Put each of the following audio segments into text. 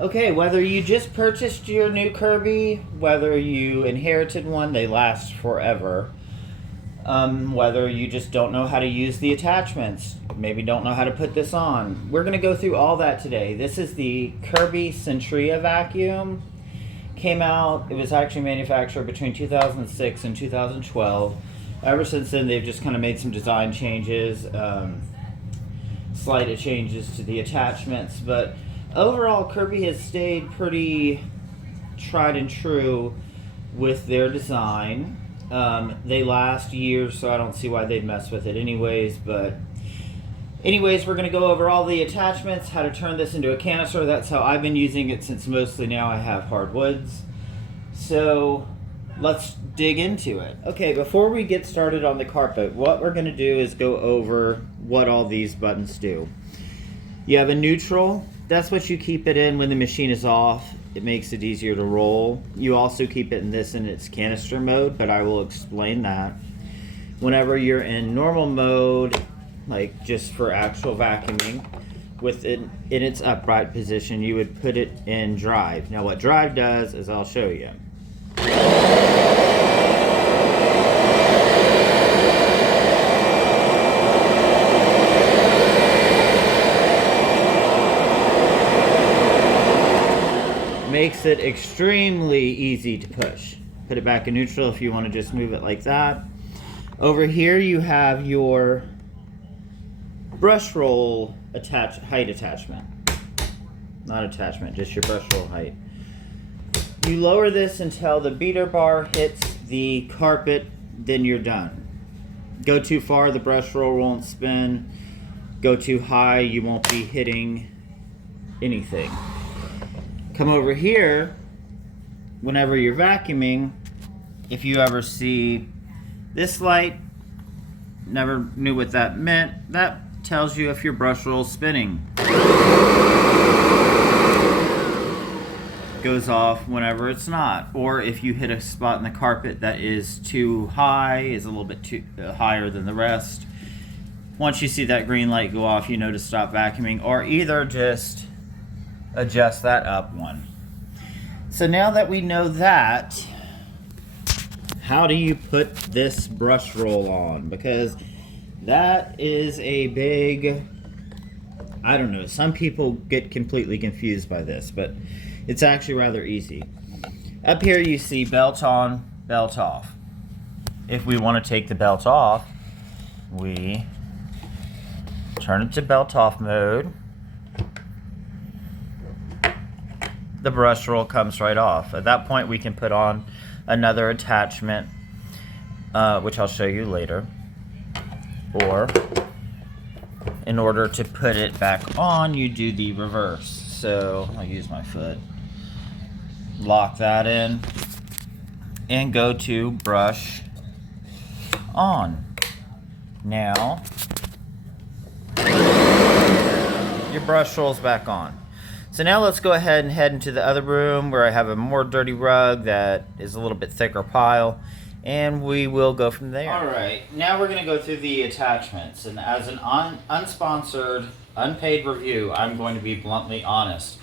Okay, whether you just purchased your new Kirby, whether you inherited one, they last forever. Whether you just don't know how to use the attachments, maybe don't know how to put this on. We're going to go through all that today. This is the KIRBY Sentria vacuum. Came out, it was actually manufactured between 2006 and 2012. Ever since then, they've just kind of made some design changes, slight changes to the attachments, but overall, Kirby has stayed pretty tried and true with their design. They last years, so I don't see why they'd mess with it anyways, but anyways, we're going to go over all the attachments, how to turn this into a canister. That's how I've been using it since mostly now I have hardwoods. So let's dig into it. Okay, before we get started on the carpet, what we're going to do is go over what all these buttons do. You have a neutral. That's what you keep it in when the machine is off. It makes it easier to roll. You also keep it in its canister mode, but I will explain that. Whenever you're in normal mode, like just for actual vacuuming, with it in its upright position, you would put it in drive. Now what drive does is I'll show you. Makes it extremely easy to push. Put it back in neutral if you want to just move it like that. Over here you have your brush roll height attachment. Not attachment, just your brush roll height. You lower this until the beater bar hits the carpet, then you're done. Go too far, the brush roll won't spin. Go too high, you won't be hitting anything. Come over here, whenever you're vacuuming, if you ever see this light, never knew what that meant, that tells you if your brush roll is spinning. Goes off whenever it's not. Or if you hit a spot in the carpet that is too high, is a little bit too higher than the rest. Once you see that green light go off, you know to stop vacuuming, or either just adjust that up one. So now that we know that, how do you put this brush roll on? Because that is a big, I don't know, some people get completely confused by this, but it's actually rather easy. Up here you see belt on, belt off. If we want to take the belt off, we turn it to belt off mode. The brush roll comes right off. At that point we can put on another attachment, which I'll show you later. Or in order to put it back on, you do the reverse. So I'll use my foot. Lock that in and go to brush on. Now your brush rolls back on. So now let's go ahead and head into the other room where I have a more dirty rug that is a little bit thicker pile, and we will go from there. Alright, now we're going to go through the attachments, and as an unsponsored, unpaid review, I'm going to be bluntly honest.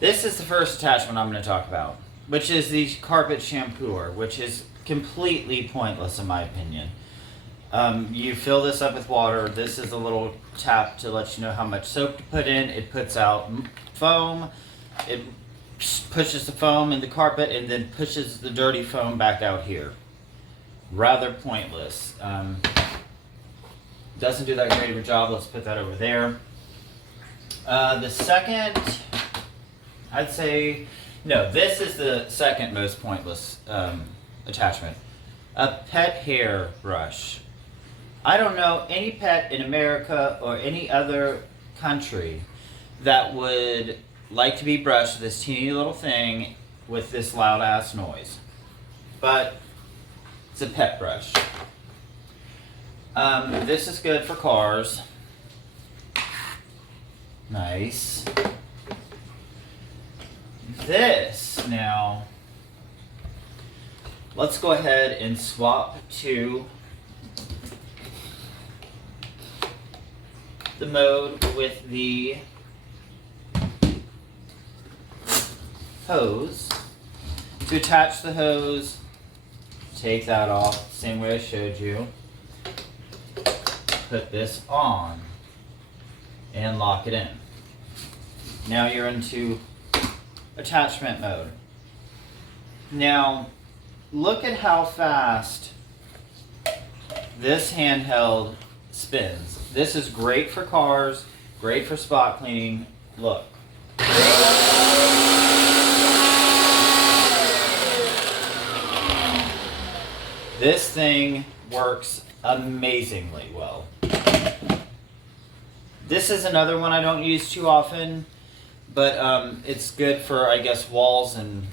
This is the first attachment I'm going to talk about, which is the carpet shampooer, which is completely pointless in my opinion. You fill this up with water. This is a little tap to let you know how much soap to put in. It puts out foam. It pushes the foam in the carpet and then pushes the dirty foam back out here. Rather pointless. Doesn't do that great of a job. Let's put that over there. The second, I'd say, no, this is the second most pointless attachment. A pet hair brush. I don't know any pet in America or any other country that would like to be brushed with this teeny little thing with this loud ass noise. But it's a pet brush. This is good for cars. Nice. This now, let's go ahead and swap to the mode with the hose. To attach the hose, take that off, same way I showed you. Put this on and lock it in. Now you're into attachment mode. Now, look at how fast this handheld spins. This is great for cars, great for spot cleaning. Look. This thing works amazingly well. This is another one I don't use too often, but it's good for, I guess, walls, and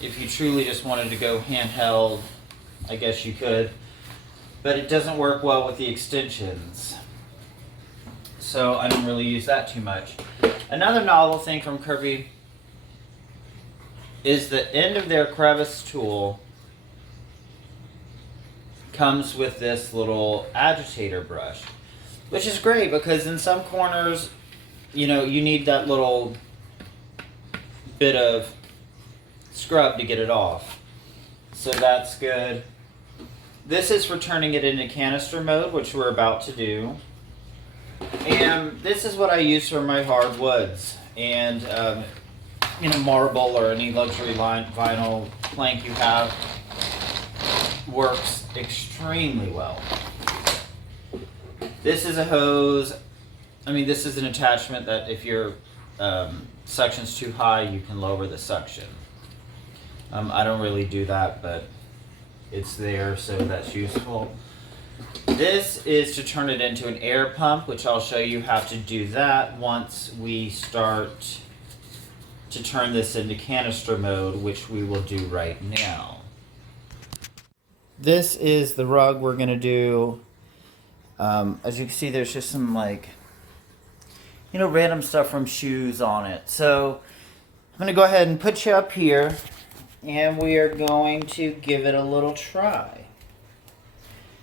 if you truly just wanted to go handheld, I guess you could, but it doesn't work well with the extensions, so I don't really use that too much. Another novel thing from Kirby is the end of their crevice tool comes with this little agitator brush, which is great because in some corners, you know, you need that little bit of scrub to get it off. So that's good. This is for turning it into canister mode, which we're about to do. And this is what I use for my hardwoods. And you know, marble or any luxury vinyl plank you have works extremely well. This is a hose. I mean, this is an attachment that if your suction's too high, you can lower the suction. I don't really do that, but it's there, so that's useful. This is to turn it into an air pump, which I'll show you how to do that once we start to turn this into canister mode, which we will do right now. This is the rug we're going to do. As you can see, there's just some, like, you know, random stuff from shoes on it. So I'm going to go ahead and put you up here, and we are going to give it a little try.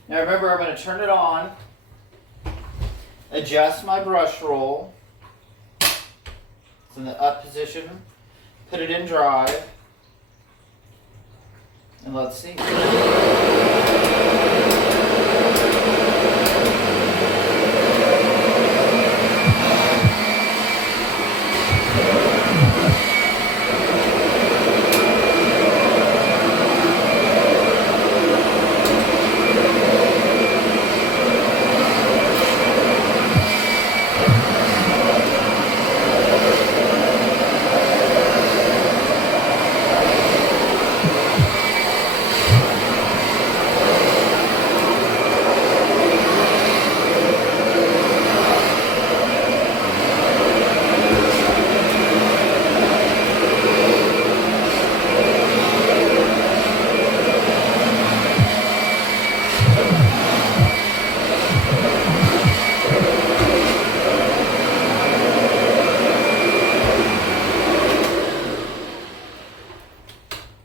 Now remember, I'm going to turn it on, adjust my brush roll. It's in the up position. Put it in drive, and let's see.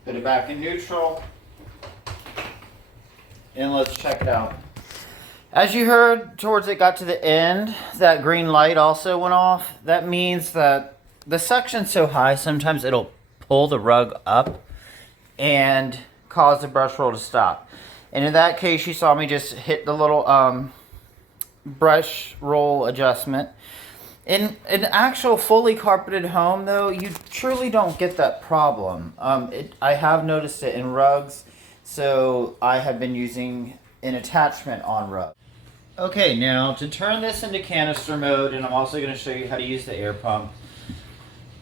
Put it back in neutral, and let's check it out. As you heard, towards it got to the end, that green light also went off. That means that the suction's so high, sometimes it'll pull the rug up and cause the brush roll to stop. And in that case, you saw me just hit the little brush roll adjustment. In an actual fully carpeted home, though, you truly don't get that problem. I have noticed it in rugs, so I have been using an attachment on rugs. Okay, now to turn this into canister mode, and I'm also going to show you how to use the air pump.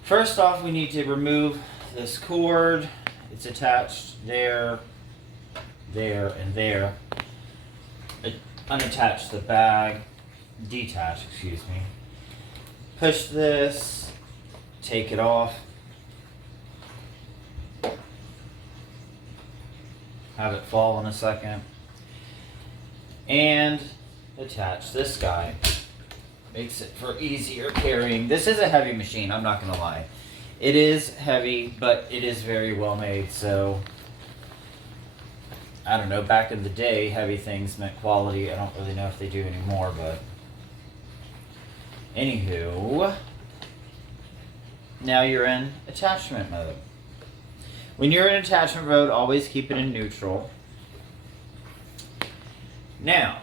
First off, we need to remove this cord. It's attached there, there, and there. Unattach the bag. Detach, excuse me. Push this, take it off, have it fall in a second, and attach this guy. Makes it for easier carrying. This is a heavy machine, I'm not going to lie. It is heavy, but it is very well made, so I don't know, back in the day, heavy things meant quality. I don't really know if they do anymore, but anywho, Now you're in attachment mode. When you're in attachment mode, always keep it in neutral. Now,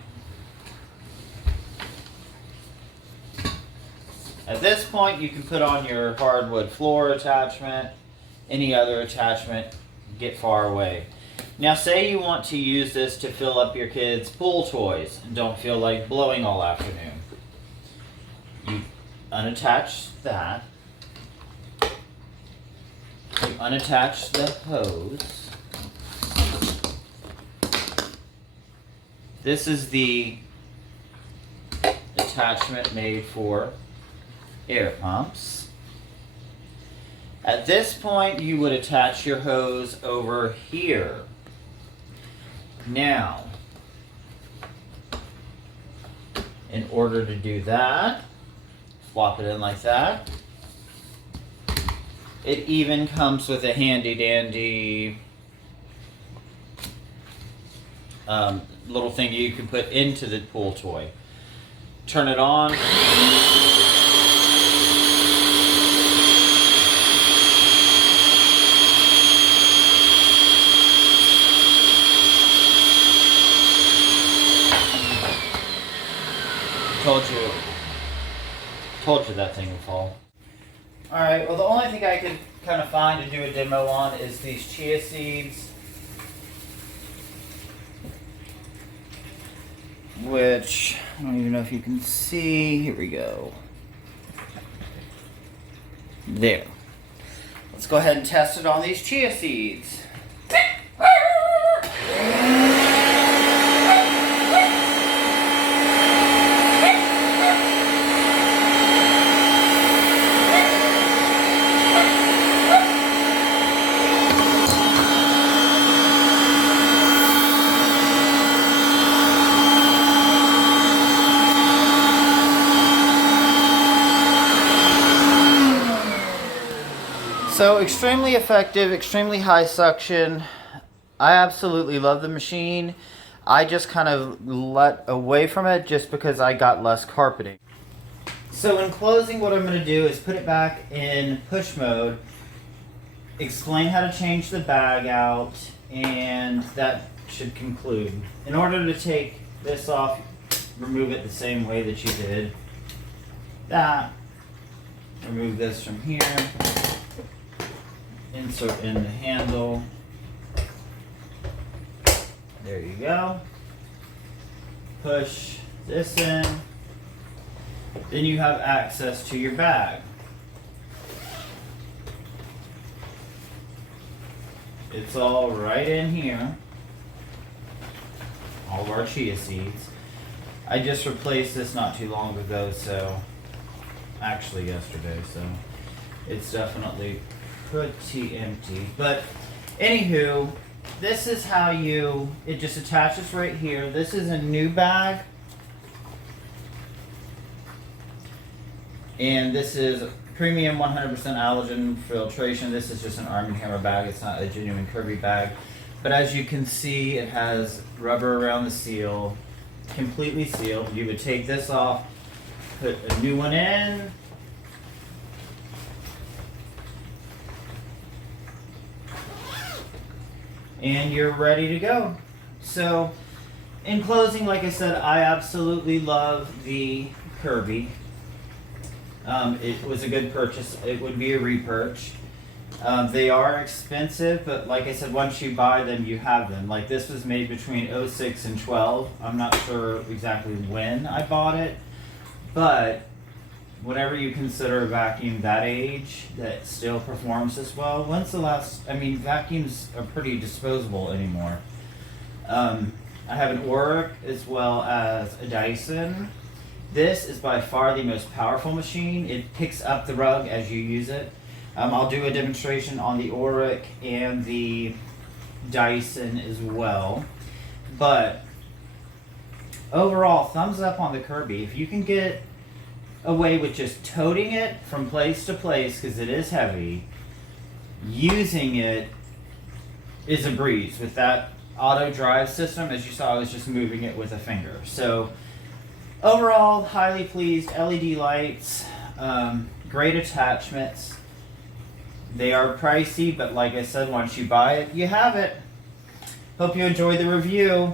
at this point, you can put on your hardwood floor attachment, any other attachment, get far away. Now say you want to use this to fill up your kids' pool toys and don't feel like blowing all afternoon. You unattach that. You unattach the hose. This is the attachment made for air pumps. At this point, you would attach your hose over here. Now, in order to do that, flop it in like that. It even comes with a handy dandy little thing you can put into the pool toy. Turn it on. Told you that thing would fall. Alright, well the only thing I could kind of find to do a demo on is these chia seeds, which I don't even know if you can see. Here we go. There. Let's go ahead and test it on these chia seeds. So extremely effective, extremely high suction. I absolutely love the machine. I just kind of let away from it just because I got less carpeting. So in closing, what I'm going to do is put it back in push mode, explain how to change the bag out, and that should conclude. In order to take this off, remove it the same way that you did that. Remove this from here. Insert in the handle. There you go. Push this in. Then you have access to your bag. It's all right in here. All of our chia seeds. I just replaced this not too long ago, so actually yesterday, so it's definitely pretty empty. But anywho, this is how it just attaches right here. This is a new bag, and this is premium 100% allergen filtration. This is just an Arm & Hammer bag. It's not a genuine Kirby bag, but as you can see, it has rubber around the seal, completely sealed. You would take this off, put a new one in, and you're ready to go. So in closing, like I said, I absolutely love the Kirby. It was a good purchase. It would be a repurchase. They are expensive, but like I said, once you buy them, you have them. Like this was made between 06 and 12. I'm not sure exactly when I bought it, but whenever you consider a vacuum that age that still performs this well, when's the last, vacuums are pretty disposable anymore. I have an Oreck as well as a Dyson. This is by far the most powerful machine. It picks up the rug as you use it. I'll do a demonstration on the Oreck and the Dyson as well. But overall, thumbs up on the Kirby. If you can get away with just toting it from place to place, because it is heavy, using it is a breeze. With that auto drive system, as you saw, I was just moving it with a finger. So overall, highly pleased. LED lights, great attachments. They are pricey, but like I said, once you buy it, you have it. Hope you enjoyed the review.